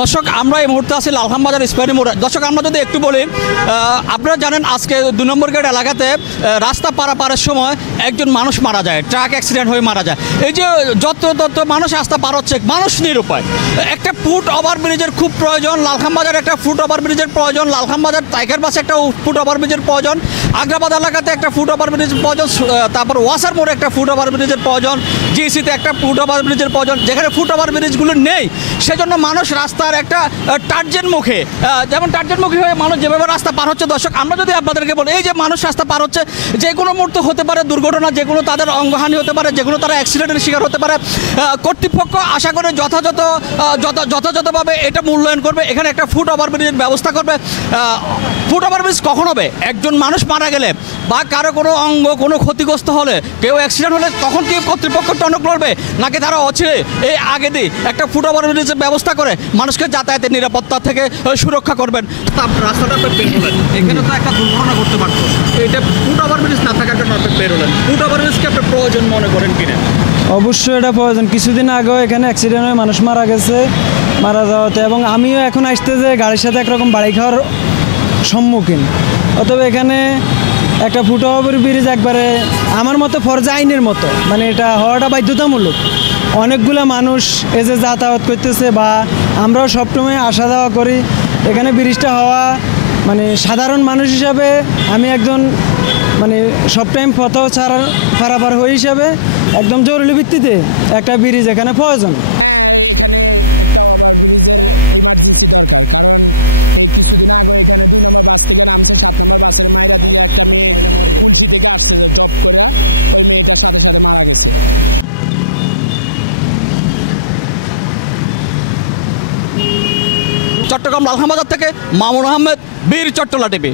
দর্শক আমরা এই মুহূর্তে আছি লালখান বাজার ইস্পাহানি মোড়। দর্শক আমরা যদি একটু বলি, আপনারা জানেন আজকে 2 নম্বর গেট এলাকাতে রাস্তা পারাপারের সময় একজন মানুষ মারা যায়, ট্রাক অ্যাক্সিডেন্ট হয়ে মারা যায়। এই যে যত মানুষ রাস্তা পার হচ্ছে, মানুষ নিরুপায়। একটা ফুট ওভারব্রিজের খুব প্রয়োজন, লালখান বাজার একটা ফুট ওভারব্রিজের প্রয়োজন, লালখান বাজার টাইগার বাসে একটা ফুট ওভারব্রিজের প্রয়োজন, আগ্রাবাদ এলাকাতে একটা ফুট ওভারব্রিজের প্রয়োজন, তারপর ওয়াসার মোড়ে একটা ফুট ওভারব্রিজের প্রয়োজন, জিসিতে একটা ফুট ওভারব্রিজের প্রয়োজন। যেখানে ফুট ওভারব্রিজগুলো নেই সেজন্য মানুষ রাস্তার একটা টার্জেন মুখে, যেমন টার্জেনমুখী হয়ে মানুষ যেভাবে রাস্তা পার হচ্ছে। দর্শক আমরা যদি আপনাদেরকে বলি, এই যে মানুষ রাস্তা পার হচ্ছে, যে কোনো মুহূর্তে হতে পারে দুর্ঘটনা, যে কোনো তাদের অঙ্গহানি হতে পারে, যে কোনো তারা অ্যাক্সিডেন্টের শিকার হতে পারে। কর্তৃপক্ষ আশা করে যথাযথভাবে এটা মূল্যায়ন করবে, এখানে একটা ফুট ওভারব্রিজের ব্যবস্থা করবে। ফুট ওভারব্রিজ কখন হবে? একজন মানুষ মারা গেলে বা কারো কোনো অঙ্গ কোনো ক্ষতিগ্রস্ত হলে, কেউ অ্যাক্সিডেন্ট হলে তখন কি কর্তৃপক্ষ টনক লড়বে, নাকি তারা অচিরে এই আগে দিয়ে একটা ফুট ওভারব্রিজের ব্যবস্থা করে মানুষকে যাতায়াতের নিরাপত্তা থেকে সুরক্ষা করবেন? রাস্তাটা বের হলেন, এখানে তো একটা দুর্ঘটনা ঘটতে পারতো, এটা ফুট ওভারব্রিজ না থাকার জন্য আপনি বের হলেন। ফুট ওভারব্রিজকে আপনি প্রয়োজন মনে করেন কিনা? অবশ্যই এটা প্রয়োজন। কিছুদিন আগেও এখানে অ্যাক্সিডেন্ট হয়ে মানুষ মারা গেছে, মারা যাওয়াতে, এবং আমিও এখন আসতে যে গাড়ির সাথে একরকম বাড়ি খাওয়ার সম্মুখীন। অতএব এখানে একটা ফুট ওভারব্রিজ একবারে আমার মতো ফরজ আইনের মতো, মানে এটা হওয়াটা বাধ্যতামূলক। অনেকগুলো মানুষ এই যে যাতায়াত করতেছে বা আমরাও সবসময় আসা যাওয়া করি, এখানে ব্রিজটা হওয়া মানে সাধারণ মানুষ হিসাবে আমি একজন মানে সব টাইম পথ ছাড়া পারাপার হয়ে হিসাবে একদম জরুরি ভিত্তিতে একটা ব্রিজ এখানে প্রয়োজন। চট্টগ্রাম লালখান বাজার থেকে মামুন আহমেদ, বীর চট্টলা টিভি।